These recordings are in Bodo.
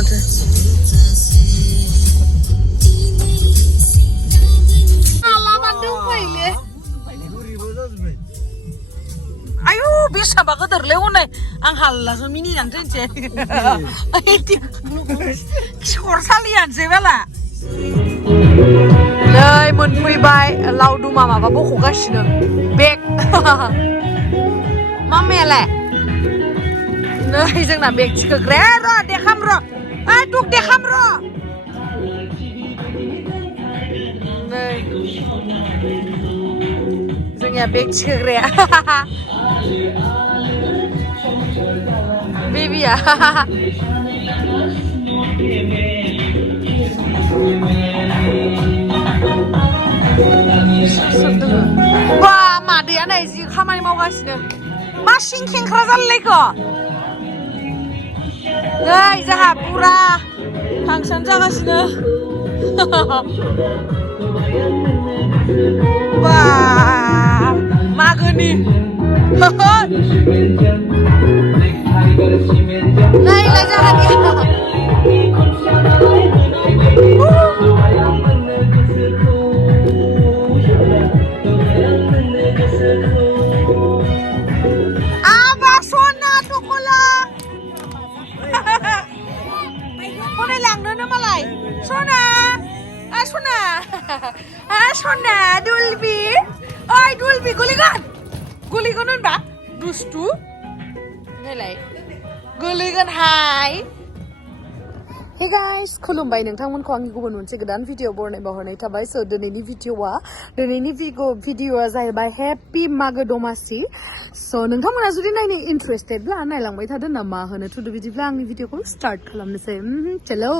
माथो लामा दंफायोलै आयु बेसाबा गोदोरलै हनै आं हाल्लासो मिनिनानै दोनसै खिखर सालियानोसै बाला नै मोनफैबाय लावदुमा माबा बख'गासिनो बेग मामायालाय नै जोंना बेग थिखोग्राया र' देखाम र' दुख देखाम र' नै जोंनिया बेग थिखोग्राया बेबिया बा मादैया नै जि खामानि मावगासिनो मा सिं खेंख्रा जालायलायखो नै जोंहा पुरा फांसन जागासिनो बा मागोनि नायलाय जाहानि आबा सना टकला हनै लांनोनो मालाय सना सना सना दुलबि ओइ दुलबि गुलिगोन होनबा दुस्तु नायलाय गोलैगोन हाय हे गाइस खुलुमबाय नोंथांमोनखौ आंनि गुबुन मोनसे गोदान भिडिअ बरनाय बावहरनाय थाबाय स' दिनैनि भिडिअआ जाहैबाय हेपि मागो दमासि स' नोंथांमोना जुदि नायनो इन्टारेस्टेडब्ला नायलांबाय थादो ना मा होनो थुदो बिदिब्ला आंनि भिडिअखौ स्टार्ट खालामनोसै चलो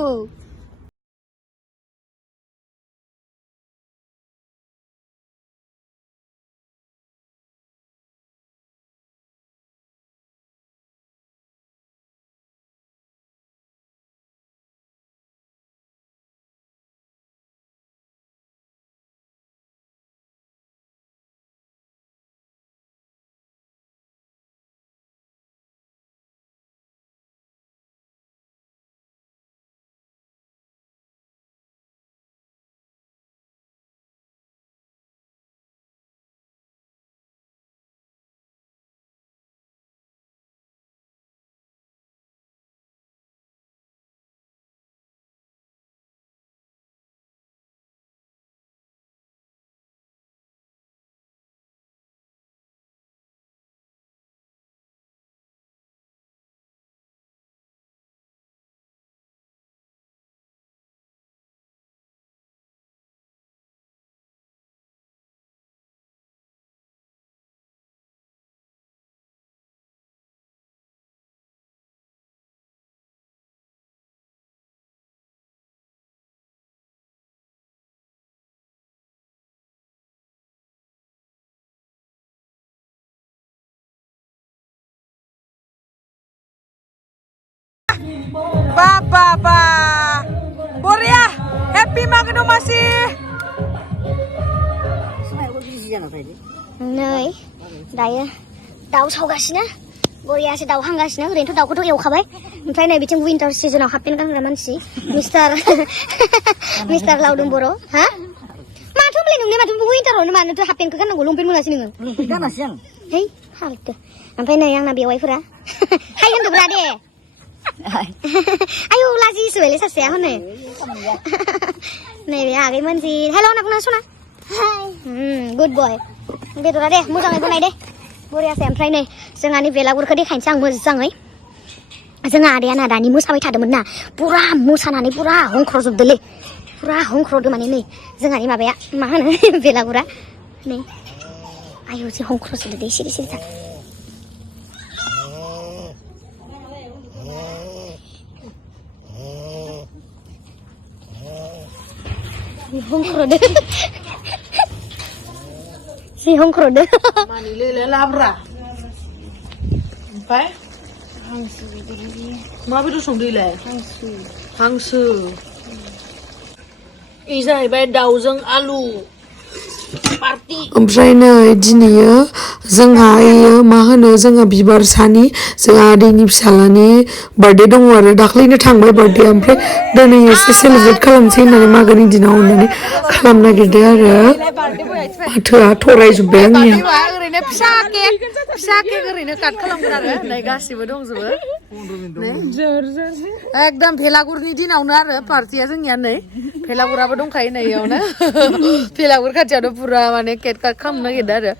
Ba Boria happy mago damacy नै दायो दाउ सावगासिनो बरियासो दाउ हांगासिनो ओरैनोथ' दाउखौथ' एवखाबाय ओमफ्राय नै बिथिं विन्टार सिजनाव हाफपेन्ट गानग्रा मानसि मिस्टार लावदुम बर' हा माथो होनलाय नोंने माथो विन्टारावनो मानोथो हाफपेन्टखौ गाननांगौ लंपेन्ट मोनासै नोङो गानासै आं है फालतु ओमफ्राय नै आंना बेवाइफोरा हाय होनदोब्रा दे आयौ लाजिसोबायलै सासेया हनै नैबे आगै मानसि हेल' होनना बुंना सना गुड बय बेदरा दे मोजाङै बनाय दे बरियासै ओमफ्राय नै जोंहानि बेलागुरखौ देखायनोसै आं मोजाङै जोंहा आदाया ना दानि मोसाबाय थादोंमोन ना पुरा मोसानानै पुरा हंख्रजोबदोलै पुरा हंख्रदो माने नै जोंहानि माबाया मा होनो बेलागुरा नै आयौ जि हंख्रजोबदो दे सिरि सिरि था si hongkrode mani lele labra ओमफ्राय मा बेदर संदोंलाय हांसो इ जाहैबाय दाउजों आलु ओमफ्राय नै दिनैयो जोंहा मा होनो जोंहा बिबार सानि जोंहा आदैनि फिसालानि बार्थडे दङ आरो दाख्लैनो थांबाय बार्थडे ओमफ्राय दिनै एसे सेलेब्रेट खालामसै होननानै मागोनि दिनाव होननानै खालामनो नागिरदों आरो माथोआ थरायजोब्बाय आंनिया ओरैनो फिसा केक ओरैनो काट खालामगोन आरो नै गासिबो दंजोबो एकदम भेलागुरनि दिनावनो आरो पार्टिया जोंनिया नै भेलागुराबो दंखायो नै इयावनो भेलागुर खाथियावनो पुरा माने केक काट खालामनो नागिरदों आरो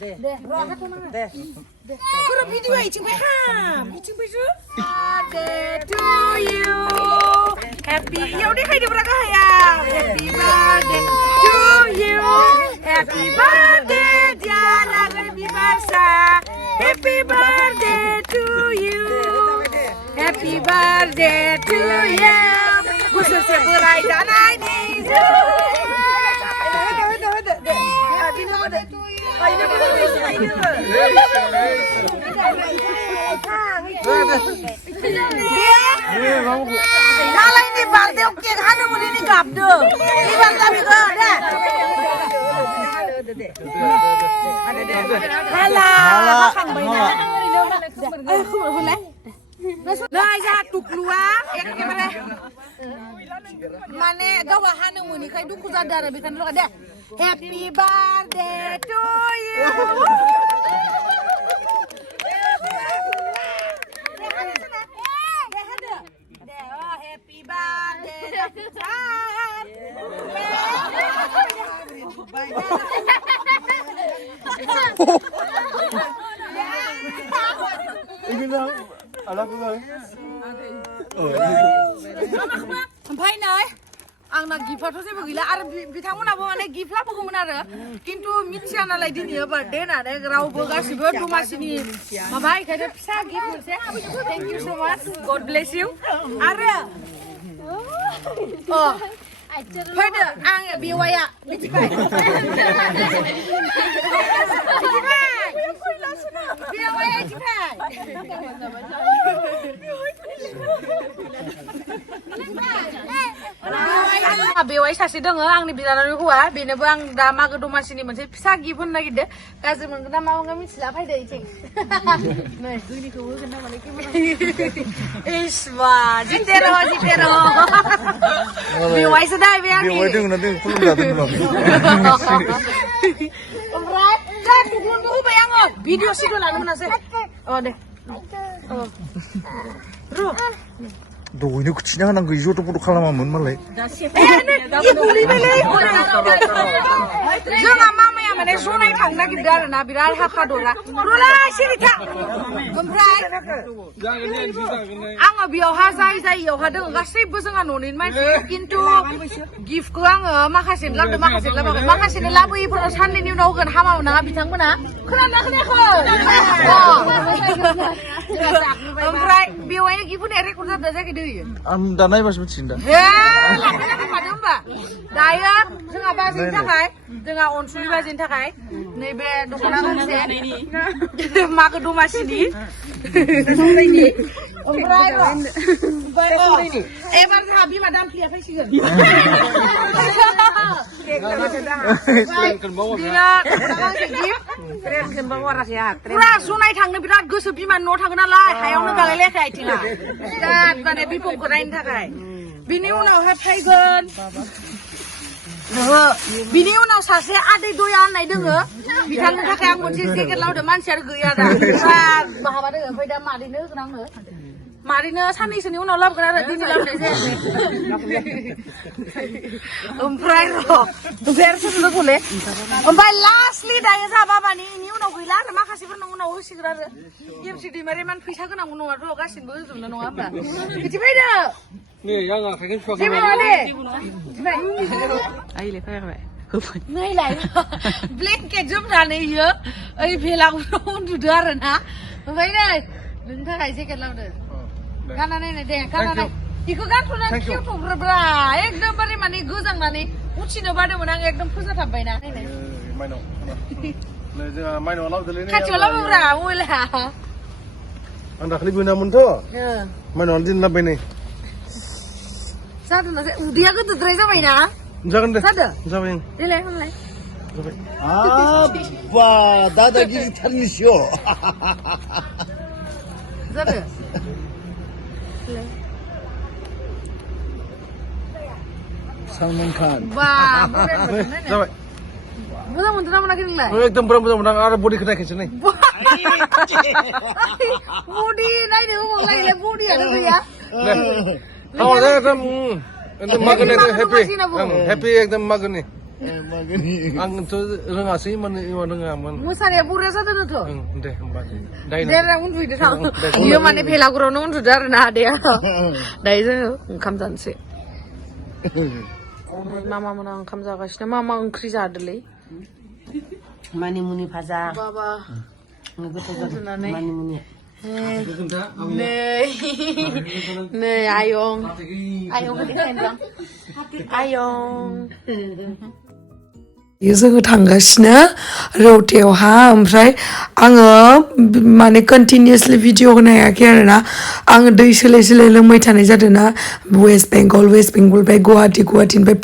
दे भिडिअ इथिं फै इथिं फैसो birthday to you happy याव देखायदोब्रा गाहायाव happy birthday to you happy birthday dear Agni Barsa happy birthday to you happy birthday to you बोसोरसे बोराय जानायनि मालायनि बार्थडेयाव केक हानो मोनैनि गाबदों एबार जाबिखौ दे हाला हाखांबायना नै जोंहा टुकलुआ एखेबारे माने गावहा हानो मोनैखाय दुखु जादों आरो बेखायनो लगा दे happy birthday to you happy birthday ओमफ्राय नै आंना गिफ्टआथ' जेबो गैला आरो बिथांमोनाबो माने गिफ्ट लाबोगौमोन आरो खिन्थु मिथिया नालाय दिनै बार्थडे होननानै रावबो गासिबो दमासिनि माबा बेखायनो फिसा गिफ्ट मोनसे थेंक इउ स' माच गड ब्लेस इउ आरो फैदो आं बेवाइया मिथिबाय बेवाइया बेवाइ सासे दङ आंनि बिनानावनि हौवा बेनोबो आं दा मागो दमासिनि मोनसे फिसा गिफ्ट होनो नागिरदों गाज्रि मोनगोन ना मा मोनगोन मिथिला फैदो इथिं नै दुइनिखौबो होगोन ना माने इसबा जितेर' बेवाइसो दा बे आंनि बेवाइ दङ ना दङ खुलुमजादों ओमफ्राय दा टुकलुनबो होबाय आङो भिडिअ सिडिअ लानो मोनासै दे र' दहायनो खोथिना होनांगौ जथ' फट' खालामामोन मालाय जोंहा मामाया माने जनाय थांनो नागिरदों आरो ना बिराद हाखादरा रलाय सिरिथा ओमफ्राय आङो बेयावहा जाय इयावहा दङ गासैबो जोंहा न'नि मानसि खिन्थु गिफ्टखौ आङो माखासेनो लाबोदों माखासेनो लाबोआखै माखासेनो लाबोयैफोराव साननैनि उनाव होगोन हामा मोना बिथांमोना खोनादोंना खोनायाखै ओमफ्राय बेवायनो गिफ्ट होनाया रेकर्ड जादों जायाखै आं दा नायबासो मिथिगोन दा होमबा दायो जोंहा बाजैनि थाखाय जोंहा अनसुलि बाजैनि थाखाय नैबे दख'ना गांसे मागो दमासिनि ओमफ्राय एबार जोंहा बिमा दामफ्लिया फैसिगोन पुरा जनाय थांनो बिराद गोसो बिमानि न'आव थांगोन नालाय हायावनो गालायलायाखै आथिङा बिराद माने बिफंखौ नायनो थाखाय बिनि उनावहाय फैगोन बिनि उनाव सासे आदै दया होननाय दोङो बिथांनि थाखाय आं मोनसे जेकेट लाबोदों मानसियानो गैया दा बिराद माहाबा दोङो ओमफ्राय दा मादैनो होगोन आङो मादैनो साननैसोनि उनाव लाबोगोन आरो दिनै लाबोनाय जायाखै ओमफ्राय सोंथ'ले ओमफ्राय लास्टलि दायो जोंहा बाबानि इनि उनाव गैला आरो माखासेफोरनो उनाव होसिगोन आरो एमसि दैमारि इमान फैसा गोनांबो नङाथ' गासिबो होजोबनो नङा होमबा बिदि फैदो जेबो नङा दे नैलाय ब्लेंकेट जोमनानै इयो ओइ भेलागुराव उन्दुदो आरो ना ओमफ्राय नै नोंनि थाखाय जेकेट लाबोदो गानना नायनाय दे गानना नाय बेखौ गानथ'नानै खेवथ'ब्रा एकदमबारे माने गोजांनानै उथिनो बादोंमोन आं एकदम फोजाथाबबायना माइनाव नै जोंहा माइनाव लाबोदोलै खाथियाव लाबोब्रा मयला आं दाखालि बोनामोनथ' माइनावआनो दिन लाबोबाय नै जादोंना उदैया गोदोद्राय जाबायना जागोन दे जादों जाबाय देलाय होनलाय जाबाय 아빠 다다기리 탈리쇼 जादों 살만칸 बा जाबाय मोजां मोनदोंना मोनाखै नोंलाय एकदम बुरा मोजां मोनदां आरो बडिखौ नायखानोसै नै बडि नायनो होबावलायलाय बडियानो गैया हावा एकदम एकदम मागोन एकदम हेपि एकदम मागोननि आंथ' रोङासै माने रोङामोन मोसानाया बरिया जादोंथ' दे होमबा दे उन्दुहैदो थां बियो माने भेलागुरावनो उन्दुदो आरो ना आदाया दायो जोङो ओंखाम जानोसै मामा मोना ओंखाम जागासिनो मा मा ओंख्रि जादोलै मानिमुनि भाजा बाबा गोथाव जादों मानिमुनि नै आयं आयंखौ देखायनो आयं जोङो थांगासिनो रौतायावहा ओमफ्राय आङो माने कन्टिनिउसलि भिडिअ होनो हायाखै आरोना आङो दै सोलाय सोलाय लोंबाय थानाय जादों ना वेस्ट बेंगलनिफ्राय गुवाहाटिनिफ्राय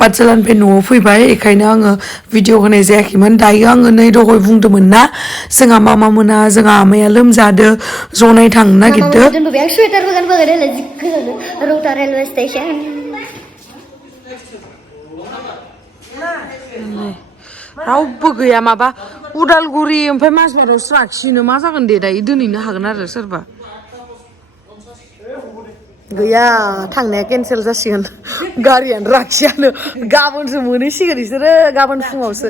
पाठशालानिफ्राय न'आव फैबाय बेखायनो आङो भिडिअ होनाय जायाखैमोन दायो आङो नै दहाय बुंदोंमोन ना जोंहा मामा मोना जोंहा आमाया लोमजादो जनाय थांनो नागिरदो दोनबोबाय आं सुवेटारबो गानबोबाय नालाय जि गोजांदों रौता रेलवे स्टेसन रावबो गैया माबा उदालगुरि ओमफ्राय माजबादावसो लाखिनो मा जागोन दे दायो दोनहैनो हागोन आरो सोरबा गैया थांनाया केन्सेल जासिगोन गारियानो राखियानो गाबोनसो मोनहैसिगोन बिसोरो गाबोन फुङावसो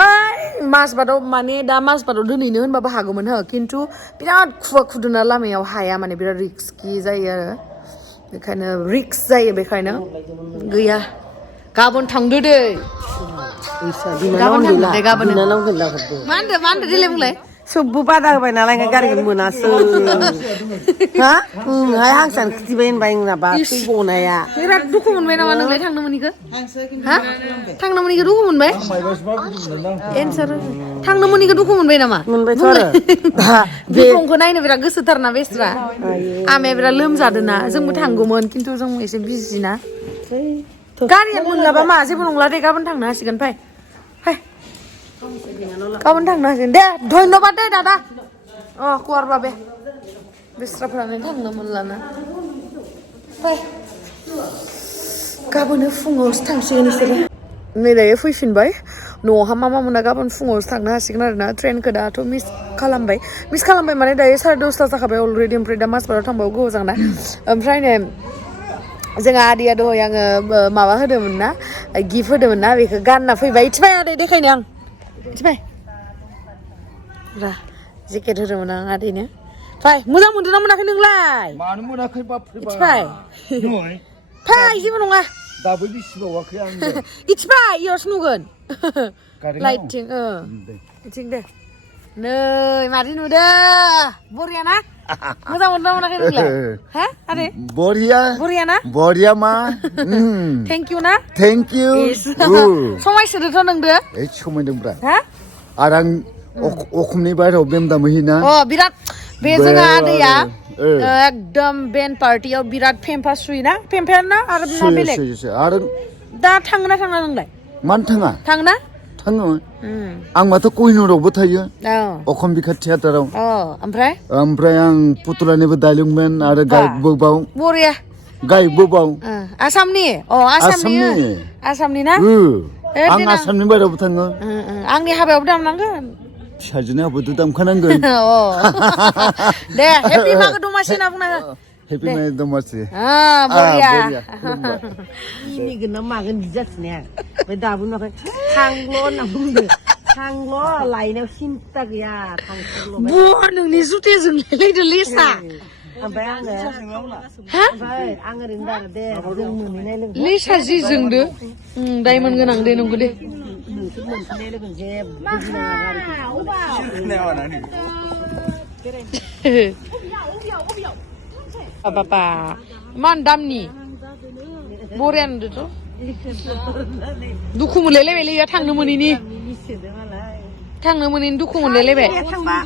हाय माजबादाव माने दा माजबादाव दोनहैनो होनबाबो हागौमोन हो खिन्थु बिराद खुवा खुदुना लामायाव हाया माने बिराद रिस्कि जायो आरो बेखायनो रिक्स जायो बेखायनो गैया गाबोन थांदो दे गाबोन थांदो दे गाबोन मा होनदो देलाय बुंलाय सबबो बादा होबाय नालाय गारिखौ मोनासै हा हाय हांसानो खिथिबाय होनबाय आंनाबा थै गनाया बिराद दुखु मोनबाय नामा नोंलाय थांनो मोनिखो हा थांनो मोनिखो दुखु मोनबाय एन्सार थांनो मोनिखो दुखु मोनबाय नामा मोनबायथ' आरो बिफंखौ नायनो बिराद गोसोथारना बेस्रा आमाया बिराद लोमजादोंना जोंबो थांगौमोन खिन्थु जों एसे बिजिना गारियानो मोनलाबा मा जेबो नंला दे गाबोन थांनो हासिगोन फाय गाबोन थांनो हासिगोन दे धन्यबाद दे दादा कुवार बाबे बेस्राफोरानो थांनो मोनलाना फाय गाबोनो फुङावसो थांसिगोन बिसोरो नै दायो फैफिनबाय न'आवहा मामा मोना गाबोन फुङावसो थांनो हासिगोन आरोना ट्रेनखौ दाथ' मिस खालामबाय माने दायो 10:30 जाखाबाय अलरेडि ओमफ्राय दा माजबादाव थांबाबो गोबाव जागोन ना ओमफ्राय नै जोंहा आदैया दहाय आङो माबा होदोंमोन ना गिफ्ट होदोंमोन ना बेखौ गानना फैबाय इथिबाय आदै देखायनो आं इथिबाय रा जेकेट होदोंमोन आं आदैनो फाय मोजां मोनदोंना मोनाखै नोंलाय मानो मोनाखै इथिबाय फाय जेबो नङा दाबो बिसिबावाखै आं इथिबाय इयावसो नुगोन लाइटथिं इथिं दे नै मादै नुदो बरिया ना मोजां मोनदोंना मोनाखै नोंलाय हा आदै बरिया ना बरिया मा थेंक इउ ना थेंक इउ समायसोदोथ' नोंदो समायदोंब्रा हा आरो आं अखमनि बायहेरायाव बेम दामहैना बिराद बे जोंहा आदैया एकदम बेन्ड पार्टियाव बिराद फेम्फा सुयोना फेम्फायानो ना आरो ना बेलेग आरो दा थाङोना थाङा नोंलाय मानो थाङा थाङोना थाङो आं माथो कहिनुरावबो थायो अखम बिखा थियाटाराव ओमफ्राय आं पुतलानिबो डायलगमेन आरो गायकबो बाव बरिया गायकबो बाव आसामनि आसामनि ना आं आसामनि बायहेरायावबो थाङो आंनि हाबायावबो दामनांगोन फिसाजोनि हाबायावथ' दामखानांगोन दे हेपि मागो दमासि होनना बुंनांगोन हेपि मागो दमासि बरिया मिनिगोन ना मागोन बिदि जाफिनाया ओमफ्राय दाबो नुवाखै थांल' होनना बुंदो थांल' लायनायाव सिन्था गैया थांथारल' नोंनि जुथाया जोंलायलायदो लेसा ओमफ्राय आङो ओमफ्राय आं ओरैनो दारा दे जों मोनहैनाय लोगो लेसा जि जोंदो डायमन्ड गोनां दे नंगौ दे नोंसोर मोनहैनाय लोगो जेबो गिनाङा बाबा मान दामनि बरिया नुदोथ' दुखु मोनलायलायबायलै थांनो मोनैनि थांनो मोनैनि दुखु मोनलायलायबाय थांबा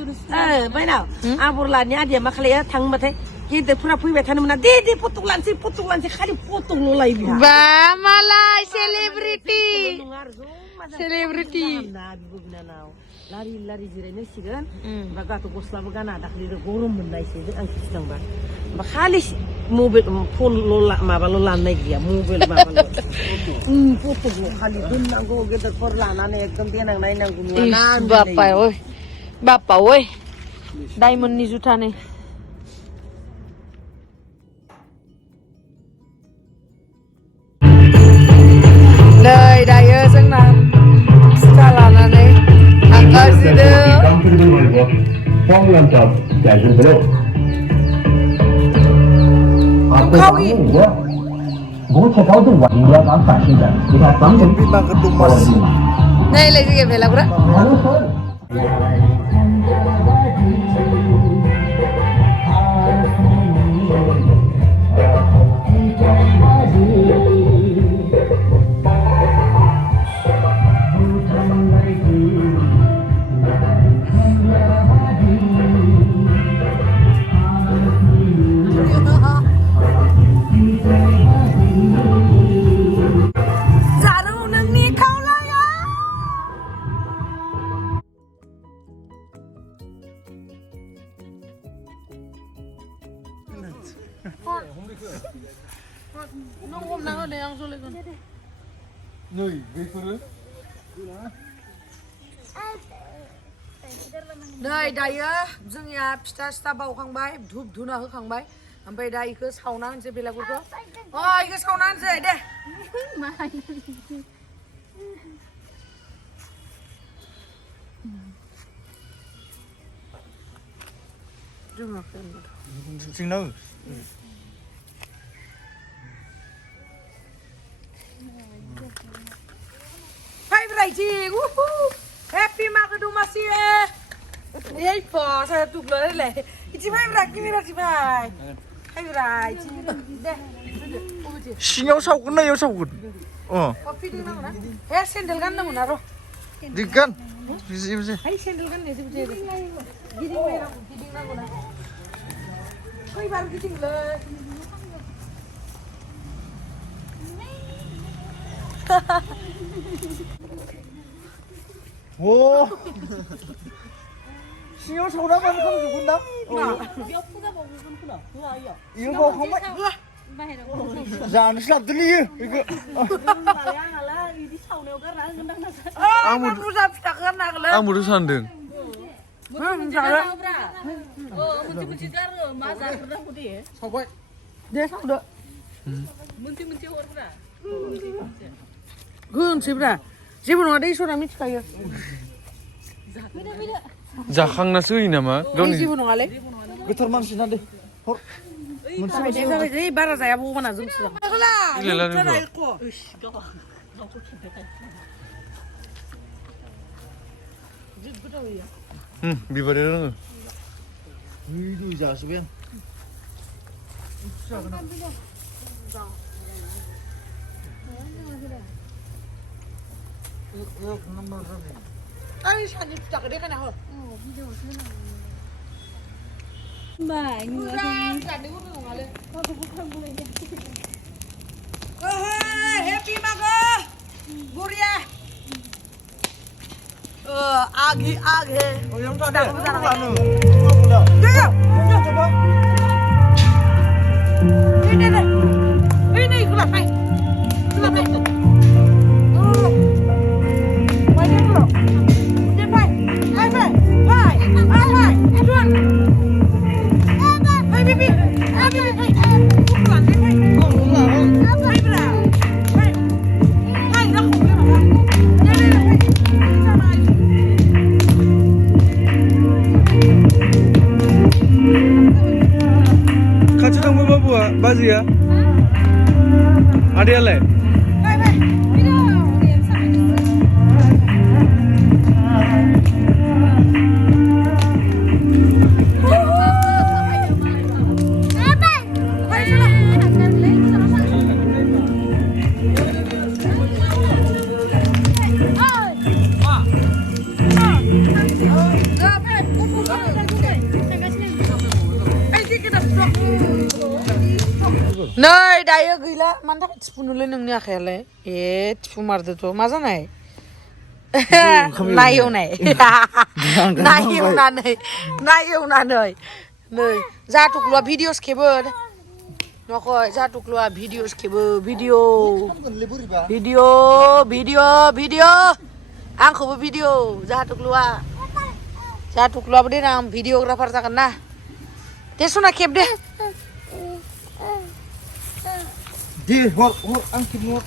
बायनाव आबर लानि आदिया मा खालाया थांबाथाय गेदेरफोरा फैबाय थानो मोना दे फटक लानोसै खालि फटकल' लायो बिहा बा मालाय सेलिब्रिटि सेलिब्रिटि लारि लारि जिरायनांसिगोन बा गाथ' गस्लाबो गाना दाखालि गरम मोननायसै आं खिथांबा बा खालि मबाइल फनल' माबाल' लानाय गैया मबाइल माबाल' फटकल' खालि दोननांगौ गेदेरफोर लानानै एकदम देनां नायनांगौ बाप्पा ओइ डायमन्डनि जुथा नै नै दायो जोंना फिथा लानानै थांगासिनो नैलाय जोंनि बेलागुरा नों हमना होदे आं सलायगोन नै बेफोरो नै दायो जोंनिया फिथा सिथा बावखांबाय धुप धुना होखांबाय ओमफ्राय दा इखौ सावना होनसै बेलागुरखौ इखौ सावना होनसै दे जोंनाव Fighting! Woohoo! Happy Maga Dumasi! Yay, po! Saya tu glor le. Ichi bai brak ni ra chi bai. Hai rai chi. De. सिङाव सावगोन ना इयाव सावगोन Kopi di mana? Eh, sandal kan namun aro. दिगोन बिदि बिदि Hai sandal kan ni sebuje. Giding mai ram, giding na guna. Koi bar giding le. 오 시어 소라만 하면 죽은다? 이거 뭐 정말 자는 사람들이 이거 Amu buza pita kan nak le. 아무도 산등 Cara. 서봐 Dia sao được? Gương sih bra. Siapa nong ada isu nami sekaya. 자항나 쓰이 나마 Ini siapa nong ale? 그털 만시나 돼 Sampai deh bara saya bukan azum sudah. 이래 라는 거 응, 미바리라는 거 이거 이제 아시면 Ay, sani pita kade kan aku. Bye. Happy Maga. Guria. Agi. 어, 영자 돼. 나는. Ini gula pai. 같이 당구 봐봐, 맞이야? 아리알레. नै दायो गैला मानि थाखाय थिफुनोलै नोंनि आखायालाय थिफुमारदोथ' मा जानाय नायवनाय नायवनानै नै जाथुक्लुआ भिडिअस खेबो नखय जाथुक्लुआ भिडिअस खेबो भिडिअ आंखौबो भिडिअ जाथुक्लुआबो देनां भिडिअग्राफार जागोन ना दे सना खेब दे दे हर आं खेबनो